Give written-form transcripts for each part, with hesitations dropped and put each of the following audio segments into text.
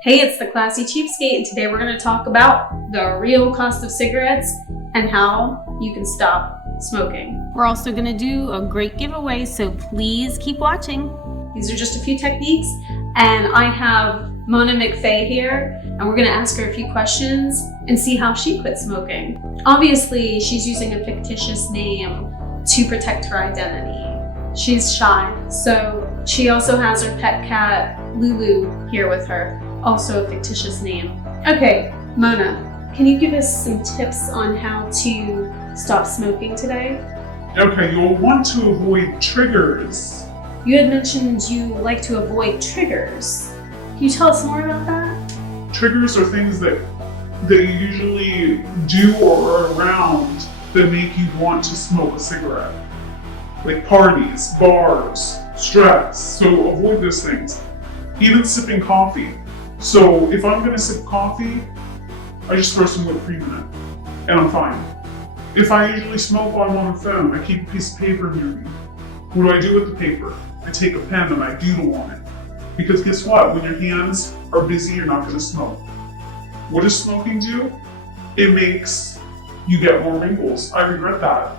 Hey, it's the Classy Cheapskate, and today we're going to talk about the real cost of cigarettes and how you can stop smoking. We're also going to do a great giveaway, so please keep watching. These are just a few techniques, and I have Mona McFay here, and we're going to ask her a few questions and see how she quit smoking. Obviously, she's using a fictitious name to protect her identity. She's shy, so she also has her pet cat, Lulu, here with her. Also a fictitious name. Okay, Mona, can you give us some tips on how to stop smoking today? Okay, you'll want to avoid triggers. You had mentioned you like to avoid triggers. Can you tell us more about that? Triggers are things that you usually do or are around that make you want to smoke a cigarette. Like parties, bars, stress. So avoid those things. Even sipping coffee. So if I'm gonna sip coffee, I just throw some whipped cream in it, and I'm fine. If I usually smoke while I'm on the phone, I keep a piece of paper near me. What do I do with the paper? I take a pen and I doodle on it. Because guess what? When your hands are busy, you're not gonna smoke. What does smoking do? It makes you get more wrinkles. I regret that.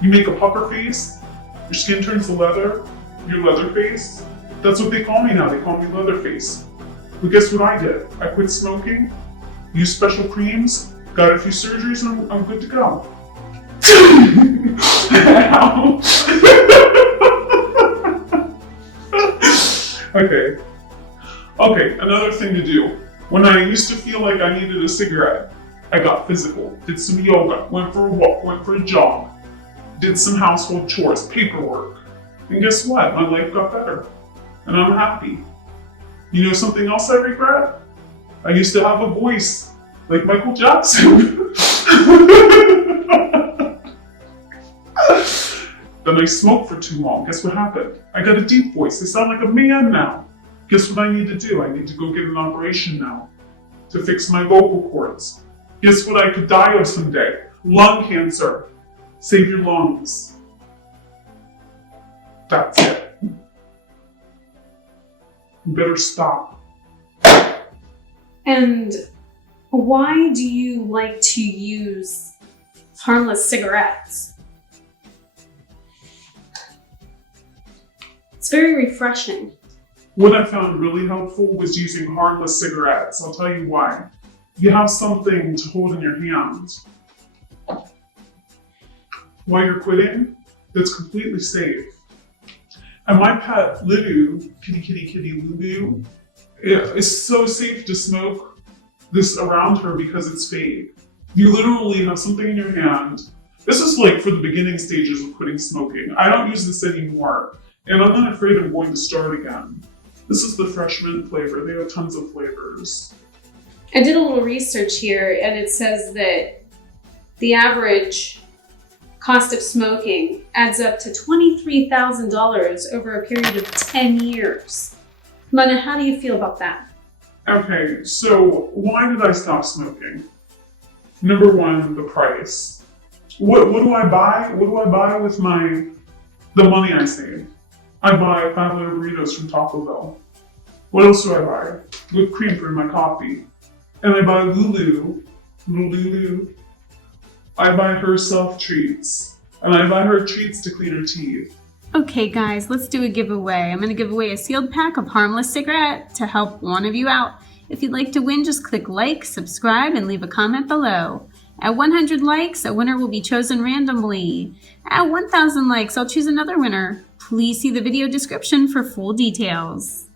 You make a pucker face, your skin turns to leather, your leather face. That's what they call me now, they call me Leatherface. But guess what I did? I quit smoking, used special creams, got a few surgeries, and I'm good to go. Okay, another thing to do. When I used to feel like I needed a cigarette, I got physical, did some yoga, went for a walk, went for a jog, did some household chores, paperwork. And guess what? My life got better. And I'm happy. You know something else I regret? I used to have a voice like Michael Jackson. Then I smoked for too long. Guess what happened? I got a deep voice. I sound like a man now. Guess what I need to do? I need to go get an operation now to fix my vocal cords. Guess what I could die of someday? Lung cancer. Save your lungs. That's it. You better stop. And why do you like to use Harmless Cigarettes? It's very refreshing. What I found really helpful was using Harmless Cigarettes. I'll tell you why. You have something to hold in your hand while you're quitting that's completely safe. And my pet, Lulu, kitty, Lulu, is so safe to smoke this around her because it's fake. You literally have something in your hand. This is like for the beginning stages of quitting smoking. I don't use this anymore, and I'm not afraid I'm going to start again. This is the fresh mint flavor. They have tons of flavors. I did a little research here, and it says that the average cost of smoking adds up to $23,000 over a period of 10 years. Mona, how do you feel about that? Okay, so why did I stop smoking? Number one, the price. What do I buy? What do I buy with the money I save? I buy 5-liter burritos from Taco Bell. What else do I buy? Whipped cream for my coffee. And I buy Lulu. I buy her soft treats. And I buy her treats to clean her teeth. Okay guys, let's do a giveaway. I'm going to give away a sealed pack of Harmless Cigarette to help one of you out. If you'd like to win, just click like, subscribe, and leave a comment below. At 100 likes, a winner will be chosen randomly. At 1,000 likes, I'll choose another winner. Please see the video description for full details.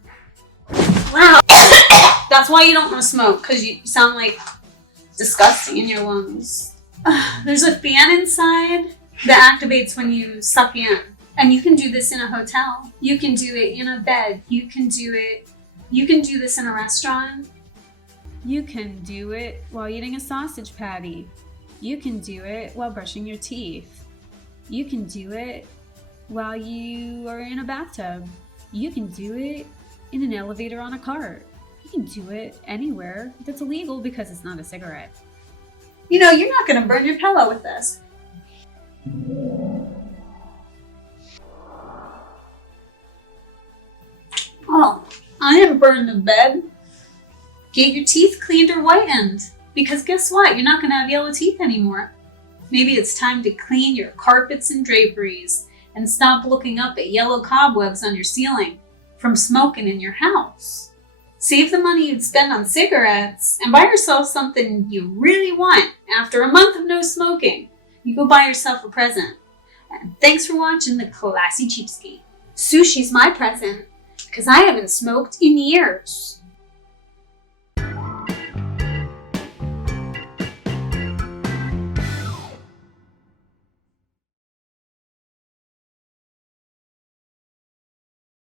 Wow. That's why you don't want to smoke, because you sound like disgusting in your lungs. There's a fan inside that activates when you suck in. And you can do this in a hotel. You can do it in a bed. You can do this in a restaurant. You can do it while eating a sausage patty. You can do it while brushing your teeth. You can do it while you are in a bathtub. You can do it in an elevator on a cart. You can do it anywhere that's illegal because it's not a cigarette. You know, you're not going to burn your pillow with this. Oh, I didn't burn the bed. Get your teeth cleaned or whitened. Because guess what? You're not going to have yellow teeth anymore. Maybe it's time to clean your carpets and draperies and stop looking up at yellow cobwebs on your ceiling from smoking in your house. Save the money you'd spend on cigarettes and buy yourself something you really want. After a month of no smoking, you go buy yourself a present. And thanks for watching The Classy Cheapskate. Sushi's my present because I haven't smoked in years.